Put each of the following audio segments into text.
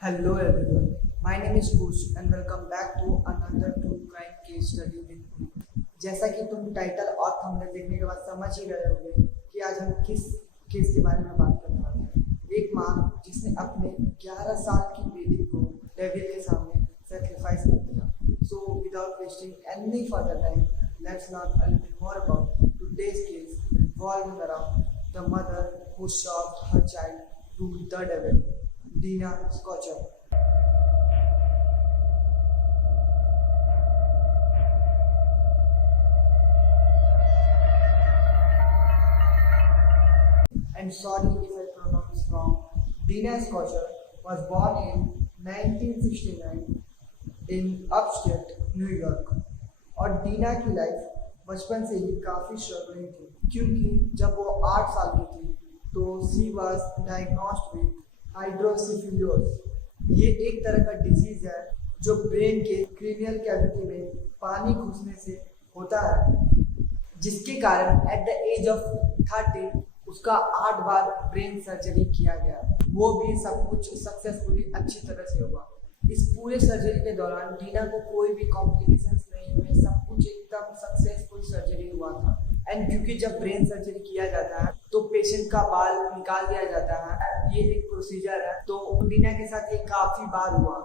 Hello everyone, my name is Kush and welcome back to another true crime case study with me. जैसा कि तुम title और thumbnail देखने के बाद समझ ही रहे होगे कि आज हम किस केस के बारे में बात करने वाले हैं। एक माँ जिसने अपने 11 साल की बेटी को डेविल के सामने सैक्रिफाइस कर दिया। So without wasting any further time, let's learn a little more about today's case revolving around the mother who sold her child to the devil. Dina Scotcher. I'm sorry if I pronounce wrong. Dina Scotcher was born in 1969 in upstate New York. और डीना की life बचपन से ही काफ़ी struggling थी क्योंकि जब वो 8 साल की थी तो शी वाज डायग्नोस्ड विद हाइड्रोसिफिलोस। ये एक तरह का डिजीज है जो ब्रेन के क्रीनियल कैविटी में पानी घुसने से होता है, जिसके कारण एट द एज ऑफ 30 उसका 8 बार ब्रेन सर्जरी किया गया। वो भी सब कुछ सक्सेसफुली अच्छी तरह से हुआ। इस पूरे सर्जरी के दौरान डीना को कोई भी कॉम्प्लिकेशंस नहीं हुए, सब कुछ एकदम सक्सेसफुल सर्जरी हुआ था। एंड क्योंकि जब ब्रेन सर्जरी किया जाता है तो पेशेंट का बाल निकाल दिया जाता है, ये एक प्रोसीजर है। तो डीना के साथ ये काफ़ी बार हुआ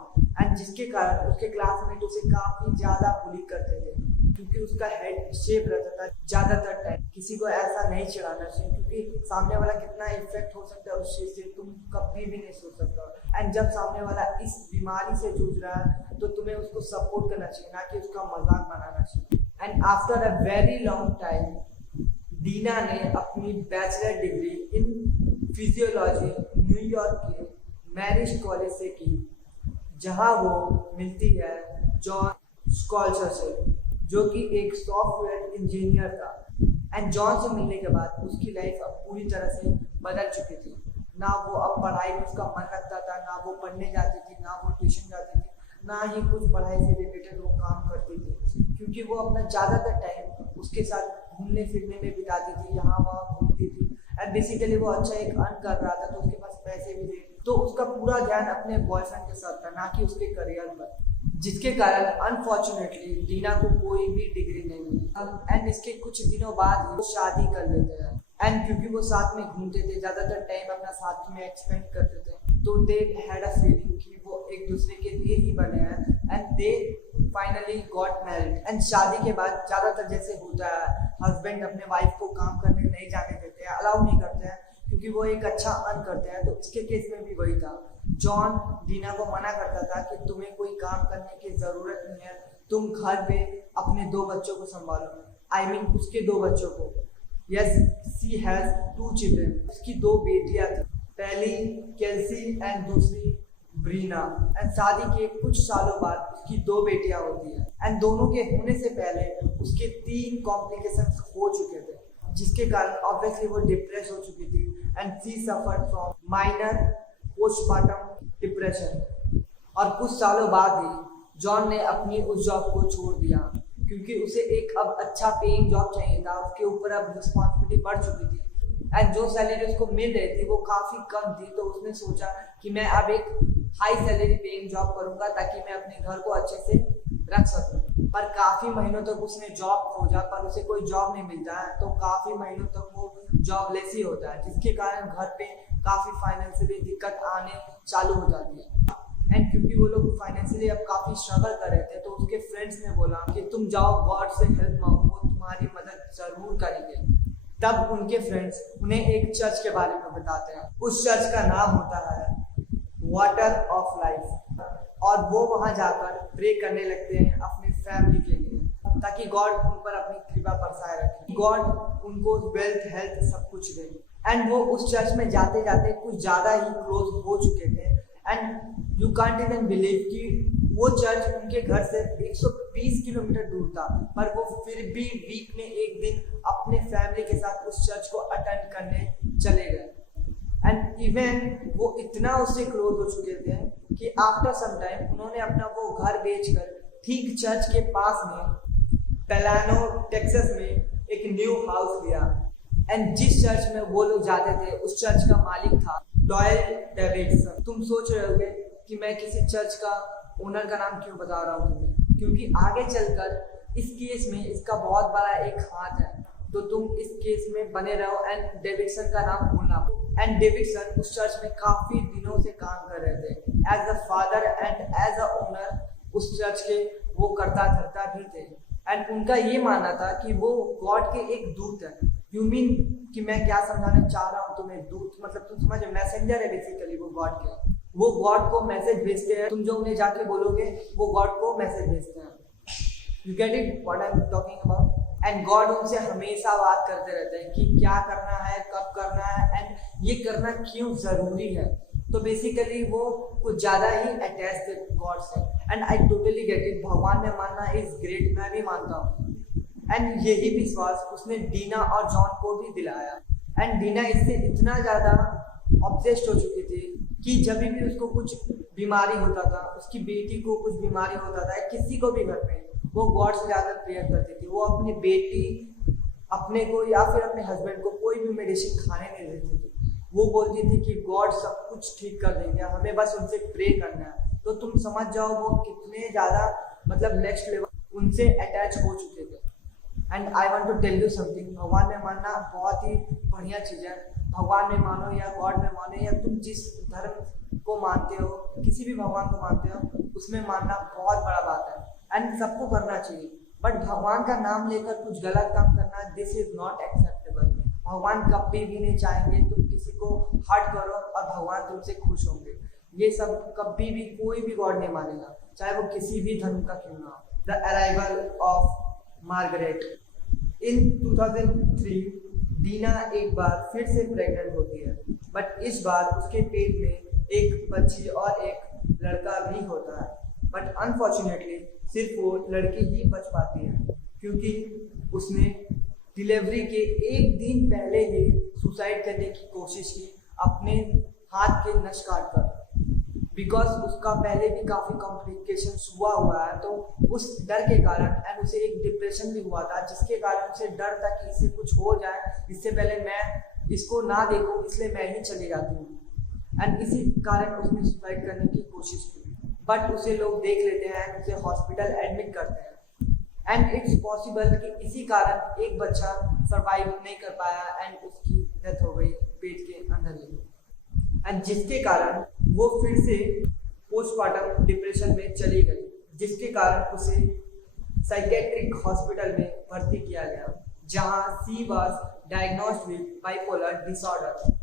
एंड जिसके कारण उसके क्लासमेट उसे काफ़ी ज़्यादा बुली करते थे क्योंकि उसका हेड शेप रहता था ज़्यादातर टाइम। किसी को ऐसा नहीं चढ़ाना चाहिए क्योंकि सामने वाला कितना इफेक्ट हो सकता है उस चीज़ से तुम कभी भी नहीं सोच सकता। एंड जब सामने वाला इस बीमारी से जूझ रहा है तो तुम्हें उसको सपोर्ट करना चाहिए, ना कि उसका मजाक बनाना चाहिए। And after a very long time Dena ने अपनी bachelor degree in physiology New York के मैरिज कॉलेज से की, जहां वो मिलती है जॉन स्कॉल्चर से, जो कि एक सॉफ्टवेयर इंजीनियर था। एंड जॉन से मिलने के बाद उसकी लाइफ अब पूरी तरह से बदल चुकी थी। ना वो अब पढ़ाई में उसका मन लगता था, ना वो पढ़ने जाती थी, ना वो ट्यूशन जाती थी, ना ही कुछ पढ़ाई से रिलेटेड वो काम करती थी क्योंकि वो अपना ज़्यादातर टाइम उसके साथ घूमने फिरने में बिताती थी, यहाँ वहाँ घूमती थी। एंड बेसिकली वो अच्छा एक अर्न कर रहा था तो उसके पास पैसे भी थे, तो उसका पूरा ध्यान अपने बॉयफ्रेंड के साथ था, ना कि उसके करियर पर, जिसके कारण अनफॉर्चुनेटली डीना को कोई भी डिग्री नहीं मिली। एंड इसके कुछ दिनों बाद वो शादी कर लेते हैं। एंड क्योंकि वो साथ में घूमते थे, ज़्यादातर टाइम अपना साथ में एक्सपेंड करते थे, तो दे हैड अ फीलिंग कि वो एक दूसरे के लिए ही बने हैं। And they finally got married. And शादी के बाद ज़्यादातर जैसे होता है, हस्बैंड अपने वाइफ को काम करने नहीं जाने देते हैं, अलाउ नहीं करते हैं क्योंकि वो एक अच्छा अर्न करते हैं। तो इसके केस में भी वही था। जॉन डीना को मना करता था कि तुम्हें कोई काम करने की ज़रूरत नहीं है, तुम घर पे अपने 2 बच्चों को संभालो। आई मीन उसके 2 बच्चों को। Yes, she has 2 children. उसकी 2 बेटियां थी, पहली केल्सी एंड दूसरी ब्रीना। एंड शादी के कुछ सालों बाद उसकी 2 बेटियां होती हैं। एंड दोनों के होने से पहले उसके 3 कॉम्प्लिकेशंस हो चुके थे, जिसके कारण ऑब्वियसली वो डिप्रेस हो चुकी थी। And she suffered from minor postmortem depression. और कुछ सालों बाद ही जॉन ने अपनी उस जॉब को छोड़ दिया क्योंकि उसे एक अब अच्छा पेइंग जॉब चाहिए था। उसके ऊपर अब रिस्पॉन्सिबिलिटी बढ़ चुकी थी एंड जो सैलरी उसको मिल रही थी वो काफ़ी कम थी। तो उसने सोचा कि मैं अब एक हाई सैलरी पेइंग जॉब करूंगा ताकि मैं अपने घर को अच्छे से रख सकूं। पर काफ़ी महीनों तक उसने जॉब खोजा पर उसे कोई जॉब नहीं मिलता है, तो काफ़ी महीनों तक वो जॉबलेस ही होता है, जिसके कारण घर पे काफ़ी फाइनेंशियली दिक्कत आने चालू हो जाती है। एंड क्योंकि वो लोग फाइनेंशियली अब काफ़ी स्ट्रगल कर रहे थे तो उसके फ्रेंड्स ने बोला कि तुम जाओ गॉड से हेल्प मांगो, वो तुम्हारी मदद ज़रूर करेंगे। तब उनके फ्रेंड्स उन्हें एक चर्च के बारे में बताते हैं। उस चर्च का नाम होता है वाटर ऑफ लाइफ, और वो वहाँ जाकर प्रे करने लगते हैं अपनी फैमिली के लिए ताकि गॉड उन पर अपनी कृपा बरसाए रखे, गॉड उनको वेल्थ हेल्थ सब कुछ दे। एंड वो उस चर्च में जाते जाते कुछ ज़्यादा ही क्लोज हो चुके थे। And you can't even believe कि वो चर्च उनके घर से 120 किलोमीटर दूर था, पर वो फिर भी वीक में एक दिन अपने फैमिली के साथ उस चर्च को अटेंड करने चले गए। एंड इवन वो इतना उससे क्लोज हो चुके थे कि आफ्टर सम टाइम उन्होंने अपना वो घर बेचकर ठीक चर्च के पास में पेलानो टेक्सास में एक न्यू हाउस लिया। एंड जिस चर्च में वो लोग जाते थे उस चर्च का मालिक था डॉयल डेविडसन। तुम सोच रहे होगे कि मैं किसी चर्च का ओनर का नाम क्यों बता रहा हूँ तुम्हें, क्योंकि आगे चलकर इस केस में इसका बहुत बड़ा एक हाथ है। तो तुम इस केस में बने रहो एंड डेविडसन का नाम भूलना। एंड डेविडसन उस चर्च में काफी दिनों से काम कर रहे थे as a father and as a owner उस चर्च के वो करता धरता भी थे। एंड उनका ये मानना था कि वो गॉड के एक दूत है। यू मीन कि मैं क्या समझाना चाह रहा हूँ तुम्हें, दूत मतलब तुम समझो, मैसेंजर है बेसिकली वो गॉड के। वो गॉड को मैसेज भेजते हैं, तुम जो उन्हें जाके बोलोगे वो गॉड को मैसेज भेजते हैं। You get it what I am talking about. And God उनसे हमेशा बात करते रहते हैं कि क्या करना है, कब करना है एंड ये करना क्यों जरूरी है। तो बेसिकली वो कुछ ज्यादा ही अटैच्ड थे गॉड से। And I totally get it, भगवान में मानना इज ग्रेट, मैं भी मानता हूँ। एंड यही विश्वास उसने डीना और जॉन को भी दिलाया। एंड डीना इससे इतना ज्यादा ऑब्सेस्ड हो चुकी थी कि जब भी उसको कुछ बीमारी होता था, उसकी बेटी को कुछ बीमारी होता था, किसी को भी घर पे, वो गॉड से ज्यादा प्रेयर करती थी। वो अपनी बेटी, अपने को या फिर अपने हस्बैंड को कोई भी मेडिसिन खाने नहीं देती थी। वो बोलती थी कि गॉड सब कुछ ठीक कर देंगे, हमें बस उनसे प्रे करना है। तो तुम समझ जाओ वो कितने ज्यादा मतलब नेक्स्ट लेवल उनसे अटैच हो चुके थे। And I want to tell you something, भगवान में मानना बहुत ही बढ़िया चीज़ है। भगवान में मानो या गॉड में मानो या तुम जिस धर्म को मानते हो, किसी भी भगवान को मानते हो, उसमें मानना बहुत बड़ा बात है एंड सबको करना चाहिए। बट भगवान का नाम लेकर कुछ गलत काम करना, दिस इज नॉट एक्सेप्टेबल। भगवान कभी भी नहीं चाहेंगे तुम किसी को हर्ट करो और भगवान तुमसे खुश होंगे। ये सब कभी भी कोई भी गॉड नहीं मानेगा, चाहे वो किसी भी धर्म का क्यों ना हो। The arrival of Margaret. In 2003 Dena एक बार फिर से प्रेग्नेंट होती है, बट इस बार उसके पेट में एक बच्ची और एक लड़का भी होता है। बट अनफॉर्चुनेटली सिर्फ वो लड़की ही बच पाती है, क्योंकि उसने डिलीवरी के एक दिन पहले ही सुसाइड करने की कोशिश की अपने हाथ के नस काट कर। बिकॉज उसका पहले भी काफ़ी कॉम्प्लिकेशन हुआ है, तो उस डर के कारण एंड उसे एक डिप्रेशन भी हुआ था, जिसके कारण उसे डर था कि इसे कुछ हो जाए, इससे पहले मैं इसको ना देखूं, इसलिए मैं ही चली जाती हूँ। एंड इसी कारण उसने सुसाइड करने की कोशिश की। बट उसे लोग देख लेते हैं एंड उसे हॉस्पिटल एडमिट करते हैं। एंड इट्स पॉसिबल कि इसी कारण एक बच्चा सर्वाइव नहीं कर पाया एंड उसकी डेथ हो गई पेट के अंदर ही। एंड जिसके कारण वो फिर से पोस्टमार्टम डिप्रेशन में चली गई, जिसके कारण उसे साइकेट्रिक हॉस्पिटल में भर्ती किया गया, जहां she was diagnosed with bipolar disorder,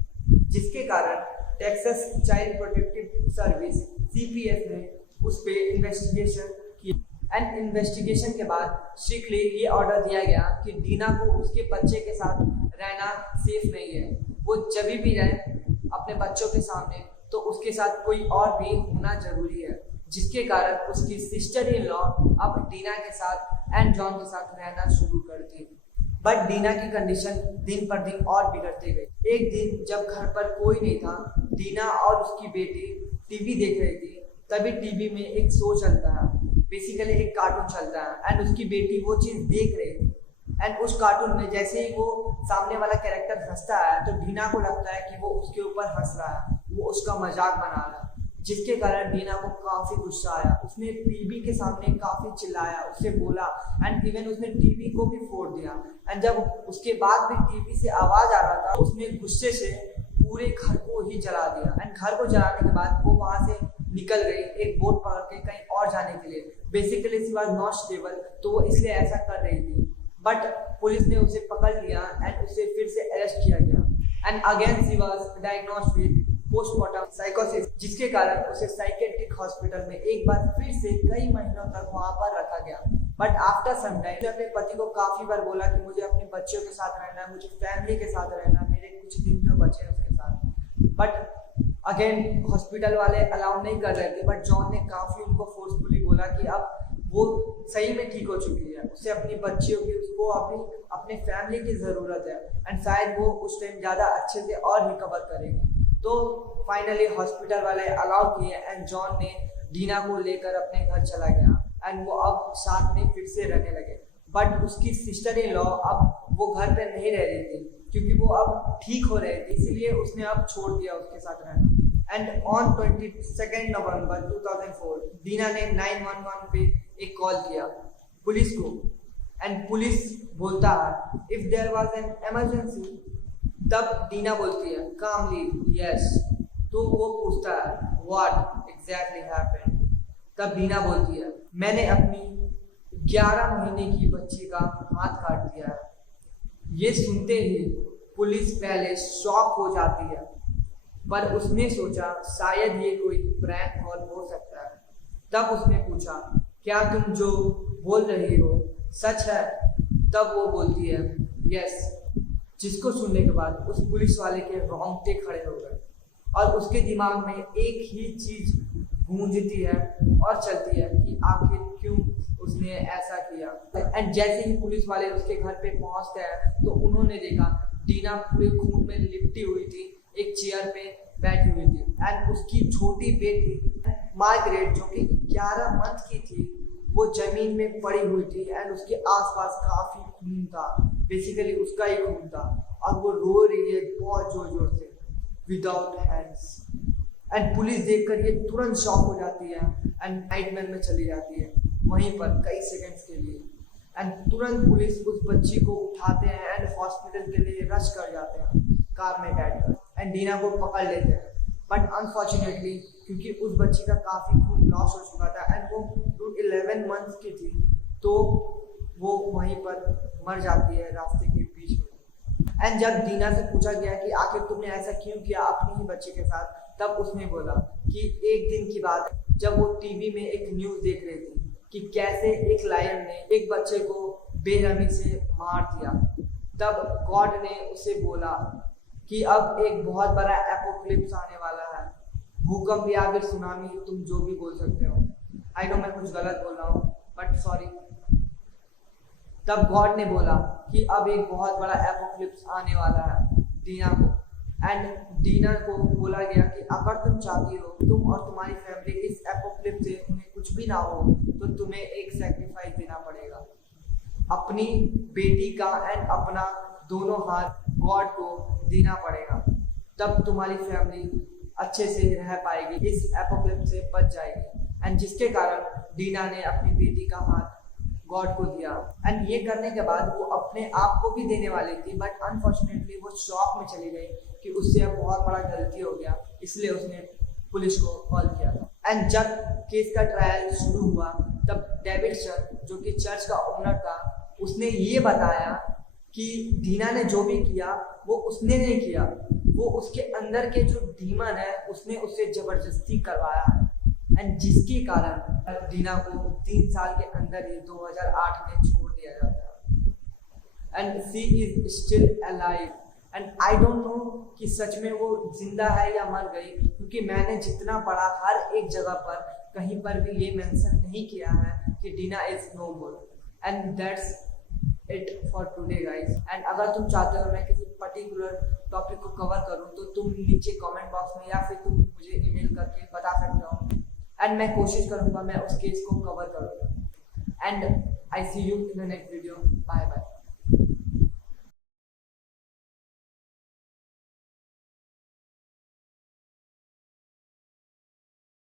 जिसके कारण Texas child protective service CPS ने उस पर इन्वेस्टिगेशन की। एंड इन्वेस्टिगेशन के बाद स्ट्रिक्टली ये ऑर्डर दिया गया कि डीना को उसके बच्चे के साथ रहना सेफ नहीं है। वो जब भी रहे अपने बच्चों के सामने तो उसके साथ कोई और भी होना जरूरी है, जिसके कारण उसकी सिस्टर इन लॉ अब डीना के साथ एंड जॉन के साथ रहना शुरू कर दी। बट डीना की कंडीशन दिन पर दिन और बिगड़ती गई। एक दिन जब घर पर कोई नहीं था, डीना और उसकी बेटी टीवी देख रही थी, तभी टीवी में एक शो चलता है, बेसिकली एक कार्टून चलता है एंड उसकी बेटी वो चीज़ देख रही थी। एंड उस कार्टून में जैसे ही वो सामने वाला कैरेक्टर हंसता है तो डीना को लगता है कि वो उसके ऊपर हंस रहा है, वो उसका मजाक बना रहा है, जिसके कारण डीना को काफ़ी गुस्सा आया। उसने टीवी के सामने काफ़ी चिल्लाया, उससे बोला एंड इवन उसने टीवी को भी फोड़ दिया। एंड जब उसके बाद भी टीवी से आवाज़ आ रहा था, उसने गुस्से से पूरे घर को ही जला दिया। एंड घर को जलाने के बाद वो वहाँ से निकल गई एक बोट पकड़ के कहीं और जाने के लिए। Basically she was not stable, तो वो इसलिए ऐसा कर रही थी। बट पुलिस ने उसे पकड़ लिया एंड उसे फिर से अरेस्ट किया गया। And again she was diagnosed with postpartum साइकोसिस, जिसके कारण उसे साइकेट्रिक हॉस्पिटल में एक बार फिर से कई महीनों तक वहाँ पर रखा गया। बट आफ्टर सम टाइम अपने पति को काफ़ी बार बोला कि मुझे अपने बच्चों के साथ रहना है, मुझे फैमिली के साथ रहना है, मेरे कुछ दिन जो बचे हैं उसके साथ। बट अगेन हॉस्पिटल वाले अलाउ नहीं कर रहे थे। बट जॉन ने काफ़ी उनको फोर्सफुली बोला कि अब वो सही में ठीक हो चुकी है, उसे अपनी बच्चियों की, उसको अपने फैमिली की ज़रूरत है एंड शायद वो उस टाइम ज़्यादा अच्छे से और रिकवर करेंगे। तो फाइनली हॉस्पिटल वाले अलाउ किए एंड जॉन ने डीना को लेकर अपने घर चला गया एंड वो अब साथ में फिर से रहने लगे। बट उसकी सिस्टर इन लॉ अब वो घर पे नहीं रह रही थी, क्योंकि वो अब ठीक हो रहे थे, इसीलिए उसने अब छोड़ दिया उसके साथ रहना। एंड ऑन 22 नवंबर 2004 दीना ने 911 पे एक कॉल किया पुलिस को, एंड पुलिस बोलता है if there was an emergency, तब दीना बोलती है कामली यस। तो वो पूछता है व्हाट एग्जैक्टली हैपेंड, तब दीना बोलती है मैंने अपनी 11 महीने की बच्ची का हाथ काट दिया है। ये सुनते ही पुलिस पहले शॉक हो जाती है, पर उसने सोचा शायद ये कोई प्रैंक कॉल हो सकता है। तब उसने पूछा क्या तुम जो बोल रही हो सच है? तब वो बोलती है यस, जिसको सुनने के बाद उस पुलिस वाले के रोंगटे खड़े हो गए और उसके दिमाग में एक ही चीज गूंजती है और चलती है कि आखिर क्यों उसने ऐसा किया। एंड जैसे ही पुलिस वाले उसके घर पे पहुंचते हैं तो उन्होंने देखा दीना पूरे खून में लिपटी हुई थी, एक चेयर पे बैठी हुई थी, एंड उसकी छोटी बेटी मार्गरेट जो कि 11 मंथ की थी वो जमीन में पड़ी हुई थी, एंड उसके आसपास काफी खून था, बेसिकली उसका ही खून था, और वो रो रही है बहुत जोर जोर से विदाउट हैंड्स। एंड पुलिस देखकर ये तुरंत शॉक हो जाती है एंड नाइटमेयर में चली जाती है वहीं पर कई सेकंड्स के लिए। एंड तुरंत पुलिस उस बच्ची को उठाते हैं एंड हॉस्पिटल के लिए रश कर जाते हैं कार में बैठकर, एंड दीना को पकड़ लेते हैं। बट अनफॉर्चुनेटली क्योंकि उस बच्ची का काफ़ी खून लॉस हो चुका था एंड वो 11 मंथ्स की थी, तो वो वहीं पर मर जाती है रास्ते के बीच में। एंड जब दीना से पूछा गया कि आखिर तुमने ऐसा क्यों किया अपनी ही बच्चे के साथ, तब उसने बोला कि एक दिन की बात जब वो टीवी में एक न्यूज़ देख रही थी कि कैसे एक लायन ने एक बच्चे को बेरहमी से मार दिया। तब गॉड ने उसे बोला कि अब एक बहुत बड़ा एपोक्लिप्स आने वाला है, भूकंप या फिर सुनामी, तुम जो भी बोल सकते हो। आई नो मैं कुछ गलत बोल रहा हूँ बट सॉरी। तब गॉड ने बोला कि अब एक बहुत बड़ा एपोक्लिप्स आने वाला है दीना को, एंड दीना को बोला गया कि अगर तुम चाहती हो तुम और तुम्हारी फैमिली इस एपोक्लिप्स से उन्हें कुछ भी ना हो तो तुम्हें एक सैक्रिफाइस देना पड़ेगा, अपनी बेटी का एंड अपना दोनों हाथ गॉड को देना पड़ेगा, तब तुम्हारी फैमिली अच्छे से रह पाएगी, इस एपोक्लिप्स से बच जाएगी। एंड जिसके कारण दीना ने अपनी बेटी का हाथ गॉड को दिया, एंड ये करने के बाद वो अपने आप को भी देने वाली थी, बट अनफॉर्चुनेटली वो शॉक में चली गई कि उससे अब बहुत बड़ा गलती हो गया, इसलिए उसने पुलिस को कॉल किया था। एंड जब केस का ट्रायल शुरू हुआ तब डेविडसन जो कि चर्च का ओनर था उसने ये बताया कि दीना ने जो भी किया वो उसने नहीं किया, वो उसके अंदर के जो डीमन है उसने उससे जबरदस्ती करवाया, एंड जिसके कारण दीना को 3 साल के अंदर ही 2008 में छोड़ दिया जाता है। And she is still alive, and I don't know कि सच में वो जिंदा है या मर गई, क्योंकि मैंने जितना पढ़ा हर एक जगह पर कहीं पर भी ये मेंशन नहीं किया है कि Dena is no more. And that's it for today guys. And अगर तुम चाहते हो मैं किसी पर्टिकुलर टॉपिक को कवर करूं तो तुम नीचे कमेंट बॉक्स में या फिर तुम मुझे ईमेल करके बता सकते हो, एंड मैं कोशिश करूंगा मैं उस केस को कवर करूंगा। And I see you in the next video, bye bye.